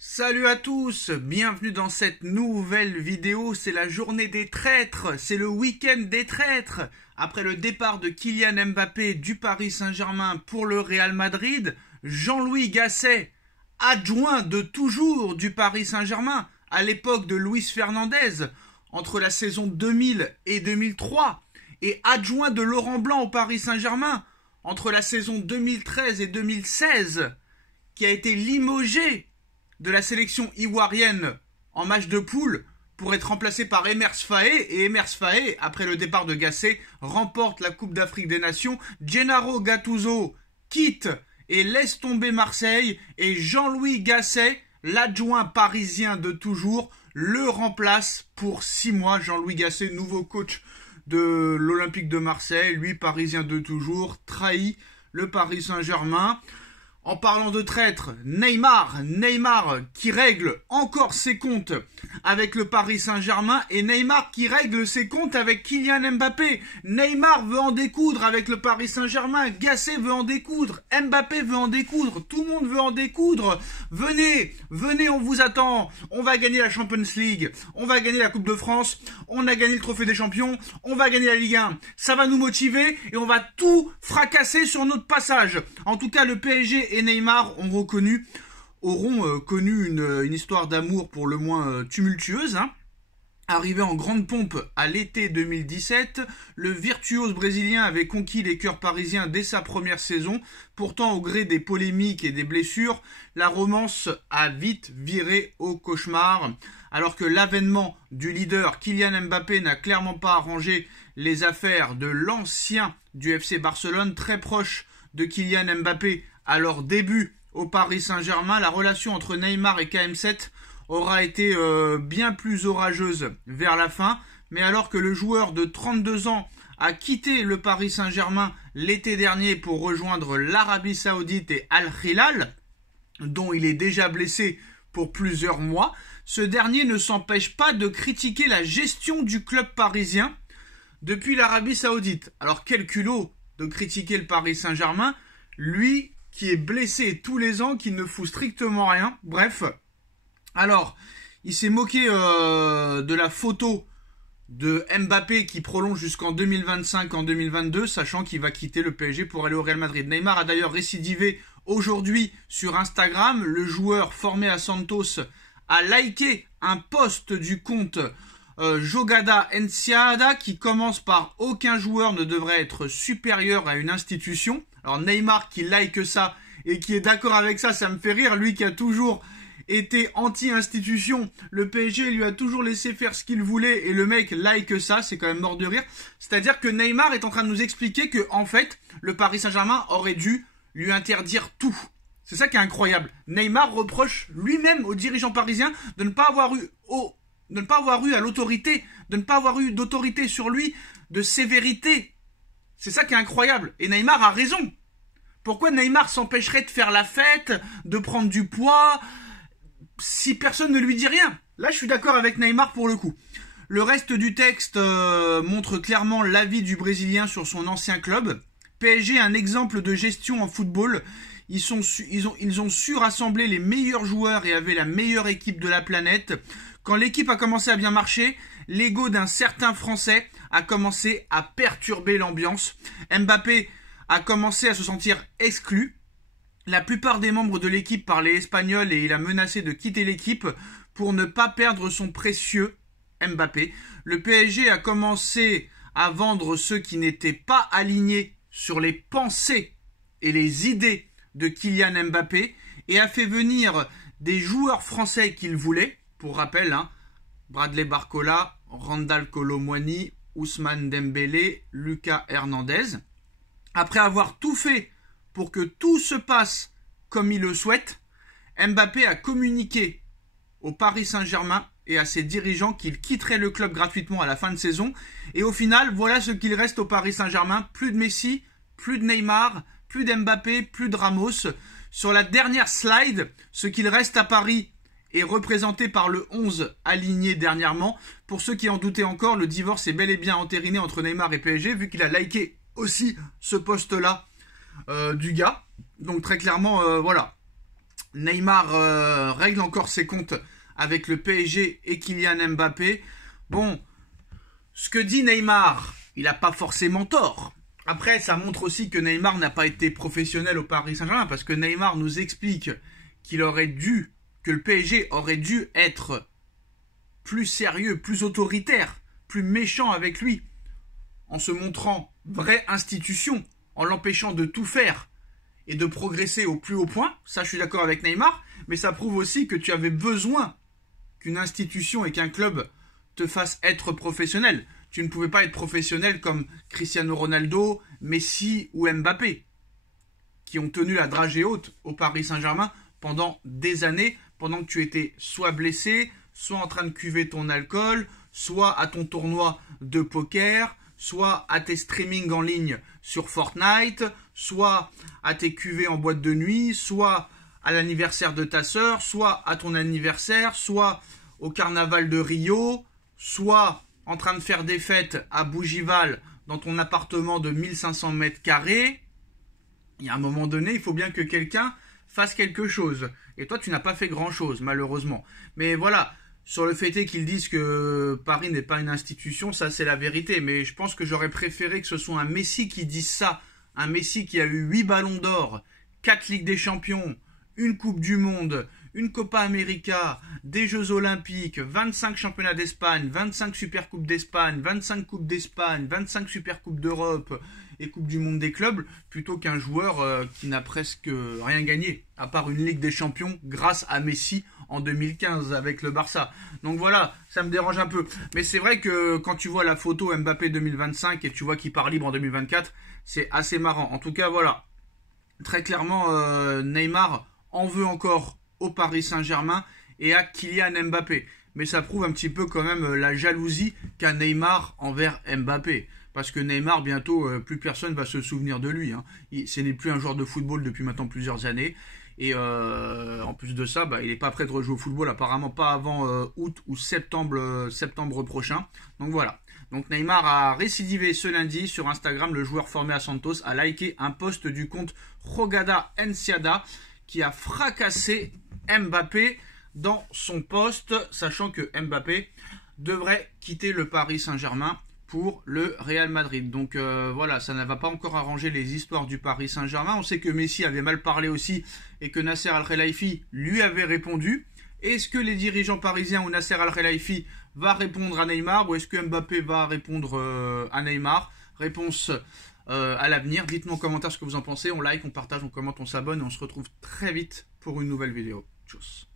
Salut à tous, bienvenue dans cette nouvelle vidéo, c'est la journée des traîtres, c'est le week-end des traîtres. Après le départ de Kylian Mbappé du Paris Saint-Germain pour le Real Madrid, Jean-Louis Gasset, adjoint de toujours du Paris Saint-Germain, à l'époque de Luis Fernandez, entre la saison 2000 et 2003, et adjoint de Laurent Blanc au Paris Saint-Germain, entre la saison 2013 et 2016, qui a été limogé de la sélection ivoirienne en match de poule pour être remplacé par Emers Faé. Et Emers Faé, après le départ de Gasset, remporte la Coupe d'Afrique des Nations. Gennaro Gattuso quitte et laisse tomber Marseille. Et Jean-Louis Gasset, l'adjoint parisien de toujours, le remplace pour 6 mois. Jean-Louis Gasset, nouveau coach de l'Olympique de Marseille, lui parisien de toujours, trahit le Paris Saint-Germain. En parlant de traître, Neymar qui règle encore ses comptes avec le Paris Saint-Germain et Neymar qui règle ses comptes avec Kylian Mbappé. Neymar veut en découdre avec le Paris Saint-Germain, Gasset veut en découdre, Mbappé veut en découdre, tout le monde veut en découdre. Venez, on vous attend, on va gagner la Champions League, on va gagner la Coupe de France, on a gagné le Trophée des Champions, on va gagner la Ligue 1. Ça va nous motiver et on va tout fracasser sur notre passage. En tout cas, le PSG et Neymar auront connu une histoire d'amour pour le moins tumultueuse. Arrivé en grande pompe à l'été 2017, le virtuose brésilien avait conquis les cœurs parisiens dès sa première saison. Pourtant, au gré des polémiques et des blessures, la romance a vite viré au cauchemar. Alors que l'avènement du leader Kylian Mbappé n'a clairement pas arrangé les affaires de l'ancien du FC Barcelone, très proche de Kylian Mbappé à leur début au Paris Saint-Germain, la relation entre Neymar et KM7 aura été bien plus orageuse vers la fin. Mais alors que le joueur de 32 ans a quitté le Paris Saint-Germain l'été dernier pour rejoindre l'Arabie Saoudite et Al Hilal, dont il est déjà blessé pour plusieurs mois, ce dernier ne s'empêche pas de critiquer la gestion du club parisien depuis l'Arabie Saoudite. Alors quel culot de critiquer le Paris Saint-Germain, lui qui est blessé tous les ans, qui ne fout strictement rien. Bref, alors il s'est moqué de la photo de Mbappé qui prolonge jusqu'en 2025, en 2022, sachant qu'il va quitter le PSG pour aller au Real Madrid. Neymar a d'ailleurs récidivé aujourd'hui sur Instagram. Le joueur formé à Santos a liké un post du compte Jogada Enciada qui commence par « Aucun joueur ne devrait être supérieur à une institution ». Alors Neymar qui like ça et qui est d'accord avec ça, ça me fait rire. Lui qui a toujours été anti-institution, le PSG lui a toujours laissé faire ce qu'il voulait et le mec like ça, c'est quand même mort de rire. C'est-à-dire que Neymar est en train de nous expliquer que en fait, le Paris Saint-Germain aurait dû lui interdire tout. C'est ça qui est incroyable. Neymar reproche lui-même aux dirigeants parisiens de ne pas avoir eu à l'autorité, de ne pas avoir eu d'autorité sur lui, de sévérité. C'est ça qui est incroyable. Et Neymar a raison. Pourquoi Neymar s'empêcherait de faire la fête, de prendre du poids, si personne ne lui dit rien? Là, je suis d'accord avec Neymar pour le coup. Le reste du texte montre clairement l'avis du Brésilien sur son ancien club. PSG, un exemple de gestion en football. Ils ont su rassembler les meilleurs joueurs et avaient la meilleure équipe de la planète. Quand l'équipe a commencé à bien marcher, l'ego d'un certain Français a commencé à perturber l'ambiance. Mbappé a commencé à se sentir exclu. La plupart des membres de l'équipe parlaient espagnol et il a menacé de quitter l'équipe pour ne pas perdre son précieux Mbappé. Le PSG a commencé à vendre ceux qui n'étaient pas alignés sur les pensées et les idées de Kylian Mbappé et a fait venir des joueurs français qu'il voulait. Pour rappel, Bradley Barcola, Randal Kolo Muani, Ousmane Dembélé, Lucas Hernandez. Après avoir tout fait pour que tout se passe comme il le souhaite, Mbappé a communiqué au Paris Saint-Germain et à ses dirigeants qu'il quitterait le club gratuitement à la fin de saison. Et au final, voilà ce qu'il reste au Paris Saint-Germain. Plus de Messi, plus de Neymar, plus d'Mbappé, plus de Ramos. Sur la dernière slide, ce qu'il reste à Paris est représenté par le 11 aligné dernièrement. Pour ceux qui en doutaient encore, le divorce est bel et bien entériné entre Neymar et PSG, vu qu'il a liké aussi ce post-là du gars. Donc très clairement, voilà. Neymar règle encore ses comptes avec le PSG et Kylian Mbappé. Bon, ce que dit Neymar, il n'a pas forcément tort. Après, ça montre aussi que Neymar n'a pas été professionnel au Paris Saint-Germain, parce que Neymar nous explique que le PSG aurait dû être plus sérieux, plus autoritaire, plus méchant avec lui, en se montrant vraie institution, en l'empêchant de tout faire et de progresser au plus haut point. Ça, je suis d'accord avec Neymar, mais ça prouve aussi que tu avais besoin qu'une institution et qu'un club te fassent être professionnel. Tu ne pouvais pas être professionnel comme Cristiano Ronaldo, Messi ou Mbappé, qui ont tenu la dragée haute au Paris Saint-Germain pendant des années, pendant que tu étais soit blessé, soit en train de cuver ton alcool, soit à ton tournoi de poker, soit à tes streamings en ligne sur Fortnite, soit à tes cuvées en boîte de nuit, soit à l'anniversaire de ta sœur, soit à ton anniversaire, soit au carnaval de Rio, soit en train de faire des fêtes à Bougival dans ton appartement de 1500 mètres carrés. Il y a un moment donné, il faut bien que quelqu'un fasse quelque chose. Et toi, tu n'as pas fait grand-chose, malheureusement. Mais voilà, sur le fait est qu'ils disent que Paris n'est pas une institution, ça c'est la vérité. Mais je pense que j'aurais préféré que ce soit un Messi qui dise ça. Un Messi qui a eu 8 ballons d'or, 4 Ligues des Champions, une Coupe du Monde, une Copa América, des Jeux Olympiques, 25 championnats d'Espagne, 25 Super Coupes d'Espagne, 25 Coupes d'Espagne, 25 Super Coupes d'Europe et Coupe du Monde des clubs, plutôt qu'un joueur qui n'a presque rien gagné, à part une Ligue des Champions grâce à Messi en 2015 avec le Barça. Donc voilà, ça me dérange un peu. Mais c'est vrai que quand tu vois la photo Mbappé 2025 et tu vois qu'il part libre en 2024, c'est assez marrant. En tout cas, voilà. Très clairement, Neymar en veut encore au Paris Saint-Germain et à Kylian Mbappé. Mais ça prouve un petit peu quand même la jalousie qu'a Neymar envers Mbappé. Parce que Neymar, bientôt, plus personne va se souvenir de lui. Hein. Ce n'est plus un joueur de football depuis maintenant plusieurs années. Et en plus de ça, il n'est pas prêt de rejouer au football, apparemment pas avant août ou septembre prochain. Donc voilà. Donc Neymar a récidivé ce lundi sur Instagram. Le joueur formé à Santos a liké un post du compte Rogada Enciada qui a fracassé Mbappé dans son post, sachant que Mbappé devrait quitter le Paris Saint-Germain pour le Real Madrid. Donc voilà, ça ne va pas encore arranger les histoires du Paris Saint-Germain. On sait que Messi avait mal parlé aussi et que Nasser Al-Khelaifi lui avait répondu. Est-ce que les dirigeants parisiens ou Nasser Al-Khelaifi va répondre à Neymar ou est-ce que Mbappé va répondre à Neymar? Réponse à l'avenir. Dites-nous en commentaire ce que vous en pensez. On like, on partage, on commente, on s'abonne et on se retrouve très vite pour une nouvelle vidéo. Tchuss.